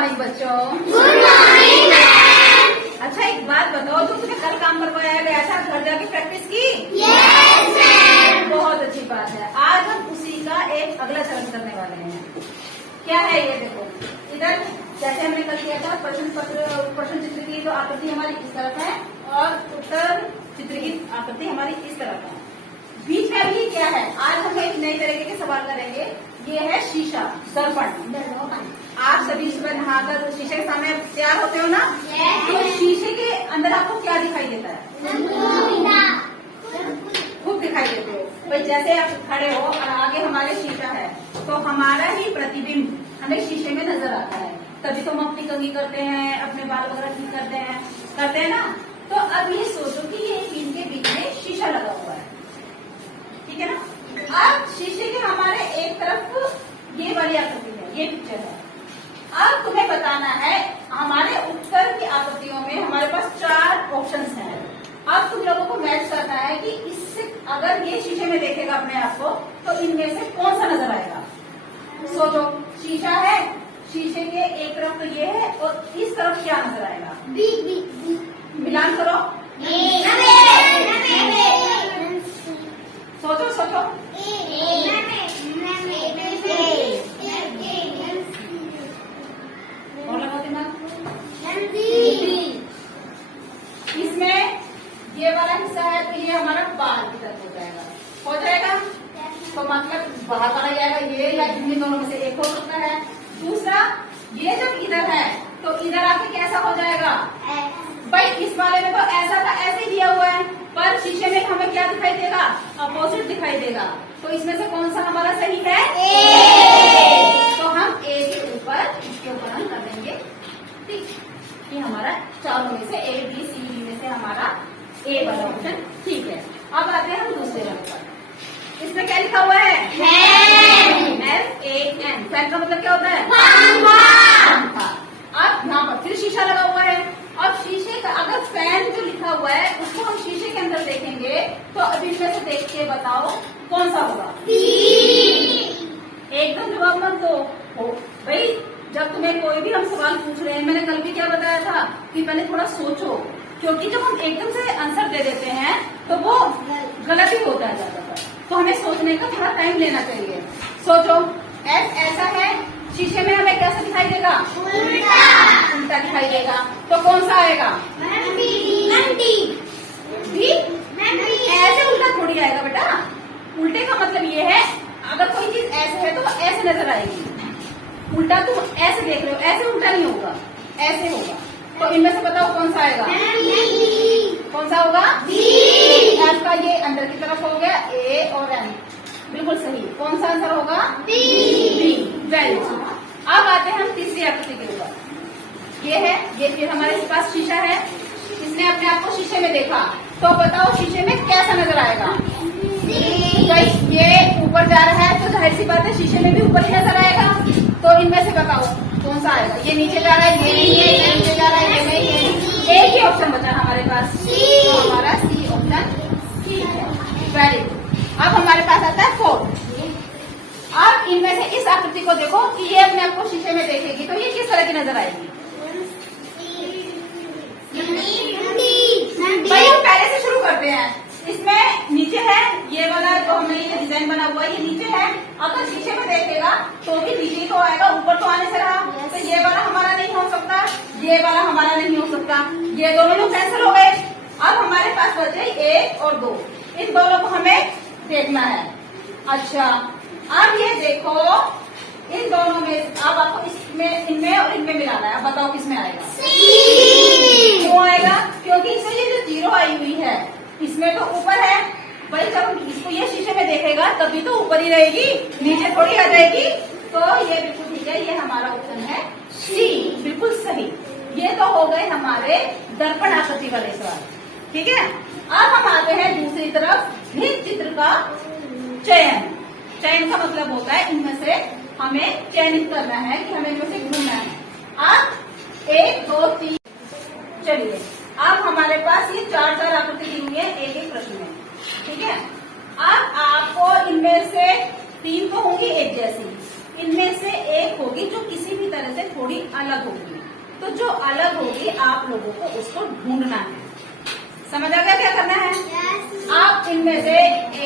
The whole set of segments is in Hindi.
मॉर्निंग बच्चों। Good morning ma'am. अच्छा एक बात बताओ, तो तुम्हें कल काम करवाया गया था, घर जाके प्रैक्टिस की? Yes ma'am. बहुत अच्छी बात है। आज हम उसी का एक अगला चरण करने वाले हैं। क्या है ये देखो, इधर जैसे हमने कल किया था प्रश्न चित्र की तो आकृति हमारी इस तरफ है और उत्तर चित्र की आकृति हमारी इस तरफ है। बीच में अभी क्या है, आज हम एक नई तरीके के सवाल करेंगे। ये है शीशा, दर्पण। आप सभी सुबह नहाकर शीशे के सामने तैयार होते हो ना? तो शीशे के अंदर आपको क्या दिखाई देता है? खूब दिखाई देते हो भाई। जैसे आप खड़े हो और आगे हमारे शीशा है तो हमारा ही प्रतिबिंब हमें शीशे में नजर आता है। तभी तो हम अपनी कंघी करते हैं, अपने बाल वगैरह ठीक करते हैं ना। तो अब ये सोचो कि ये इनके बीच में शीशा लगा हुआ है, ठीक है ना। अब शीशे के हमारे एक तरफ ये वाली आकृति है, ये पिक्चर है। अब तुम्हें बताना है, हमारे उत्तर की आकृतियों में हमारे पास 4 ऑप्शंस हैं। अब तुम लोगों को मैच करना है कि इससे अगर ये शीशे में देखेगा अपने आप को तो इनमें से कौन सा नजर आएगा। सोचो, शीशा है, शीशे के एक तरफ तो ये है और इस तरफ क्या नजर आएगा? मिलान करो, सोचो सोचो। और लगाओ दिमाग। इसमें ये वाला हिस्सा है तो ये हमारा बाहर की तरफ हो जाएगा। तो मतलब बाहर वाला जाएगा ये, या इन दोनों में से एक हो सकता है। दूसरा, ये जब इधर है तो इधर आके कैसा हो जाएगा? भाई इस वाले में तो ऐसा था, ऐसे दिया हुआ है, पर शीशे में हमें क्या दिखाई देगा? अपोजिट दिखाई देगा। तो इसमें से कौन सा हमारा सही है? ए। तो हम ए के ऊपर इसके ऊपर हम कर देंगे ठीक। ये हमारा चारों में से ए बी सी डी में से हमारा ए वाला ऑप्शन ठीक है। अब आते हैं हम दूसरे वाले पर। इसमें क्या लिखा हुआ है? FAN। फैन का मतलब क्या होता है? पंखा। अब यहाँ पर फिर शीशा लगा हुआ है। अब शीशे का अगर फैन जो लिखा हुआ है उसको हम शीशे के अंदर देखेंगे तो अब इसमें से देख के बताओ कौन सा होगा? एकदम जवाब मत दो हो भाई। जब तुम्हें कोई भी हम सवाल पूछ रहे हैं, मैंने कल भी क्या बताया था कि पहले थोड़ा सोचो, क्योंकि जब हम एकदम से आंसर दे देते हैं तो वो गलत ही होता है ज्यादातर। तो हमें सोचने का थोड़ा टाइम लेना चाहिए। सोचो, एफ ऐसा है, शीशे में हमें कैसा दिखाई देगा? उल्टा दिखाई देगा। तो कौन सा आएगा? बी। ऐसे उल्टा थोड़ी आएगा बेटा। उल्टे का मतलब ये है, अगर कोई चीज ऐसे है तो ऐसे नजर आएगी। उल्टा तुम ऐसे देख रहे हो, ऐसे उल्टा नहीं होगा, ऐसे होगा। तो इनमें से बताओ कौन सा आएगा? कौन सा होगा? एफ का ये अंदर की तरफ हो गया, ए और एन बिल्कुल सही। कौन सा आंसर होगा? बी। Very good. अब आते हैं हम तीसरी आकृति के ऊपर। ये है, ये फिर हमारे पास शीशा है। इसने अपने आप को शीशे में देखा, तो बताओ शीशे में कैसा नजर आएगा? ये ऊपर जा रहा है तो जाहिर सी बात है शीशे में भी ऊपर ही नजर आएगा। तो इनमें से बताओ कौन सा आएगा? ये नीचे जा रहा है, ये नहीं है, ये नीचे जा रहा है, ये नहीं है। एक ही ऑप्शन बचा हमारे पास, तो हमारा सी ऑप्शन ठीक है। Very good. अब हमारे पास आता है 4। अब इनमें से इस आकृति को देखो कि ये अपने आप को शीशे में देखेगी तो ये किस तरह की नजर आएगी? भाई हम पहले से शुरू करते हैं। इसमें नीचे है ये वाला, जो हमने ये डिजाइन बना हुआ है, ये नीचे है। अगर शीशे में देखेगा तो भी नीचे तो आएगा, ऊपर तो आने से रहा। तो ये वाला हमारा नहीं हो सकता, ये वाला हमारा नहीं हो सकता, ये दोनों लोग कैंसिल हो गए। अब हमारे पास बचे 1 और 2। इन दोनों को हमें देखना है। अच्छा, अब ये देखो, इन दोनों में अब आपको इसमें, इनमें और इनमें मिलाना है। अब बताओ किसमें आएगा? क्यों आएगा? क्योंकि इसमें ये जो 0 आई हुई है इसमें तो ऊपर है भाई। जब इसको ये शीशे में देखेगा तभी तो ऊपर ही रहेगी, नीचे थोड़ी आ जाएगी। तो ये बिल्कुल ठीक है, ये हमारा ऑप्शन है सी, बिल्कुल सही। ये तो हो गए हमारे दर्पण आकृति वाले सवाल, ठीक है। अब हम आते हैं दूसरी तरफ, भिन्न चित्र का चयन। चयन का मतलब होता है इनमें से हमें चयनित करना है कि हमें इनमें से ढूंढना है। अब 1 2 3, चलिए अब हमारे पास ये 4 आकृति दी हुई है एक प्रश्न में, ठीक है। अब आपको इनमें से 3 तो होंगी एक जैसी, इनमें से एक होगी जो किसी भी तरह से थोड़ी अलग होगी। तो जो अलग होगी आप लोगों को उसको ढूंढना है। समझ आ गया क्या करना है? आप इनमें से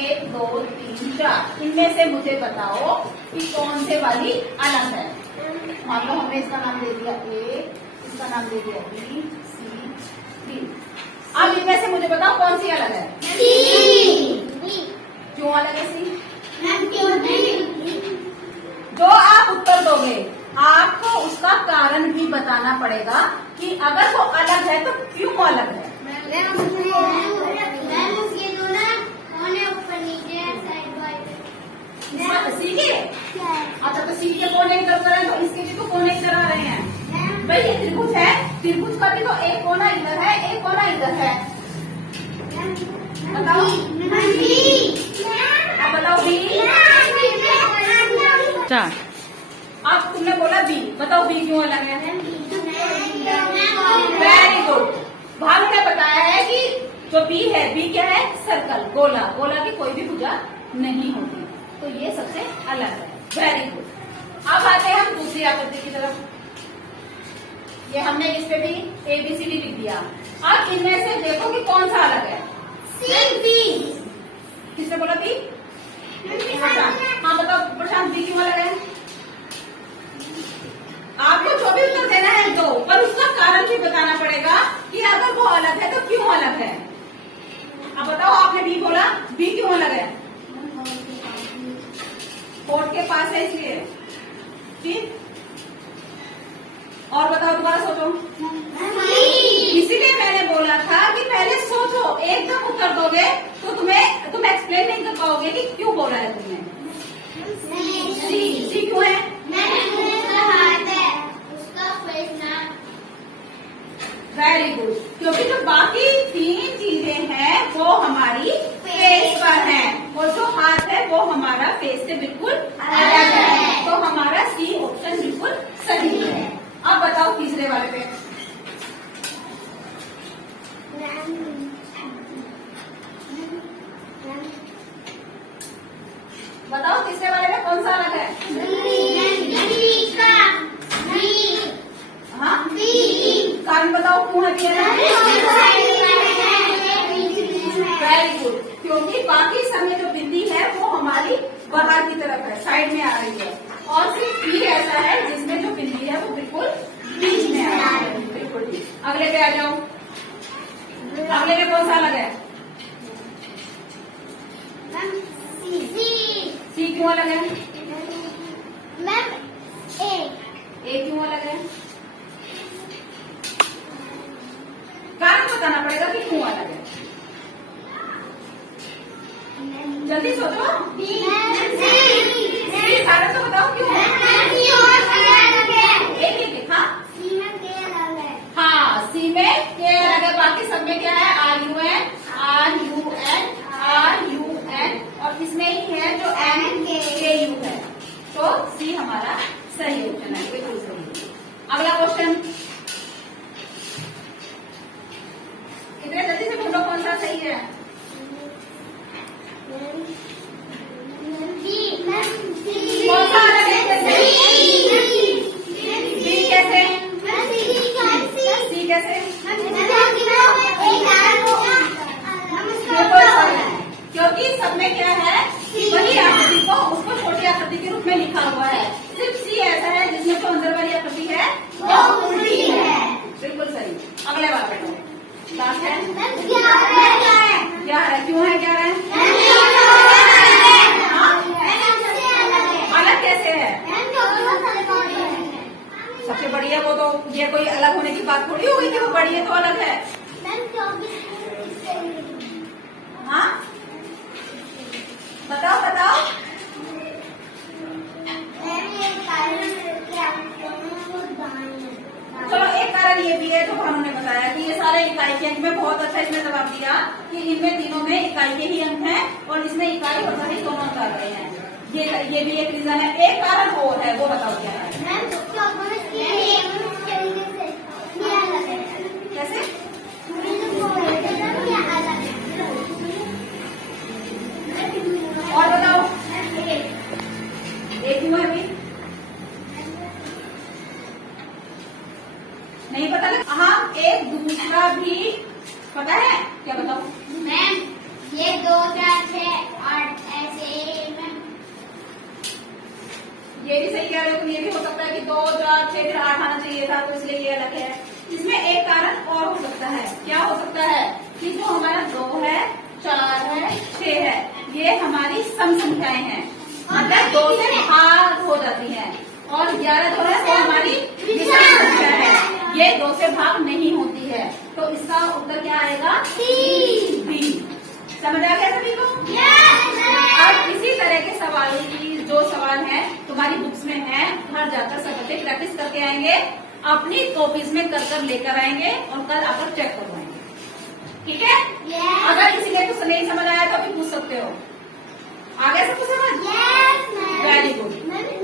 1, 2, 3, 4 इनमें से मुझे बताओ कि कौन से वाली अलग है। मान लो हमने इसका नाम दे दिया A, इसका नाम दे दिया B, C, D। अब इनमें से मुझे बताओ कौन सी अलग है? क्यों अलग है सी? जो आप उत्तर दोगे आपको उसका कारण भी बताना पड़ेगा कि अगर वो अलग है तो क्यों वो अलग है। सी के अच्छा, तो सी के कोने की तरफ करें तो इसके भी तो कोने की तरह आ रहे हैं। भाई ये त्रिभुज है, त्रिभुज का भी तो एक कोना इधर है, एक कोना इधर है। बताओ अब बताओ बी। अब तुमने बोला बी, बताओ बी क्यों अलग है? Very good. भानु ने बताया है कि जो बी है, बी क्या है? सर्कल, गोला। गोला की कोई भी भुजा नहीं होती, तो ये सबसे अलग है। Very good. अब आते हैं हम दूसरी आकृति की तरफ। ये हमने इस पे भी ABCD लिख दिया। अब इनमें से देखो कि कौन सा अलग है। किसने बोला बी? प्रशांत। हाँ बताओ प्रशांत, बी क्यों अलग है? आपको जो भी उत्तर देना है दो, पर उसका कारण भी बताना पड़ेगा कि अगर वो अलग है तो क्यों अलग है। अब बताओ, आपने बी बोला, बी क्यों अलग है? कोर्ट के पास है इसलिए। ठीक, और बताओ, दोबारा सोचो। इसीलिए मैंने बोला था कि पहले सोचो, एकदम उत्तर दोगे तो तुम एक्सप्लेन नहीं कर पाओगे कि क्यों बोला है तुमने। सी क्यों है? वेरी गुड, क्योंकि जो बाकी 3 चीजें हैं वो हमारी फेस पर हैं और जो हाथ है वो हमारा फेस से बिल्कुल अलग है। तो हमारा सी ऑप्शन बिल्कुल सही है। अब बताओ तीसरे वाले पे। बताओ तीसरे वाले में कौन सा अलग है? हाँ, कारण बताओ क्यों है? वेरी गुड, क्योंकि बाकी समय जो बिंदी है वो हमारी बाहर की तरफ है, साइड में आ रही है, और सिर्फ बी ऐसा है जिसमें जो बिंदी है वो बिल्कुल बीच में आ रही है। बिल्कुल ठीक। अगले पे आ जाओ। अगले में कौन सा अलग है? सी क्यों अलग है? ए क्यों अलग है? कारण बताना पड़ेगा कि क्यों अलग है। जल्दी सोचो। कारण तो बताओ क्यों है। एक हाँ हाँ, सी में के अलग है, बाकी सब में क्या है? RUN और इसमें ही है जो NKU है। तो सी हमारा सही ऑप्शन है, बिल्कुल सही। अगला क्वेश्चन, इतने जल्दी से ढूंढो कौन सा सही है। कौन सा अलग है? कैसे? बी कैसे? सी कैसे? क्योंकि सब में क्या है? वही आकृति को उसको छोटी आकृति के रूप में लिखा हुआ है। सिर्फ सी ऐसा है जिसमें जो अंदर वाली आकृति है वो उल्टी है। बिल्कुल सही। अगले बार बैठो। लास्ट है 11। क्यों है 11? अलग कैसे है? सबसे बड़ी है वो, तो ये कोई अलग होने की बात थोड़ी हो गई कि वो बड़ी है तो अलग है। हाँ बताओ बताओ। चलो एक कारण ये भी है जो भानु ने बताया कि ये सारे इकाई के अंक में बहुत अच्छा इसने जवाब दिया कि इनमें तीनों में इकाई के ही अंक हैं और इसमें इकाई और घड़ी दोनों अंक आ रहे हैं। ये भी एक रीजन है। एक कारण और है, वो बताओ क्या है? कैसे? और बताओ। एक क्यों है अभी? पता लगा। हम एक दूसरा भी पता है क्या बताओ? मैम ये 2 4 6 8 ऐसे मैम। ये भी सही कह रहे हो तुम। ये भी हो सकता है कि 2 4 6 फिर 8 आना चाहिए था, तो इसलिए ये अलग है। इसमें एक कारण और हो सकता है। क्या हो सकता है कि जो हमारा 2 है, 4 है, 6 है, ये हमारी सम संख्याएं हैं, मतलब 2 से भाग हो जाती हैं। और 11 जो है वो हमारी विषम संख्या है, ये 2 से भाग नहीं होती है। तो इसका उत्तर क्या आएगा? बी। समझ आ गया सभी को? अब इसी तरह के सवाल की जो सवाल है तुम्हारी बुक्स में है, घर जाकर सब बच्चे प्रैक्टिस करके आएंगे, अपनी कॉपीज में कर लेकर आएंगे और कल आकर चेक करवाएंगे। ठीक है? अगर किसी ने कुछ नहीं समझ आया तो भी पूछ सकते हो। आ गया सब कुछ समझ? Very good.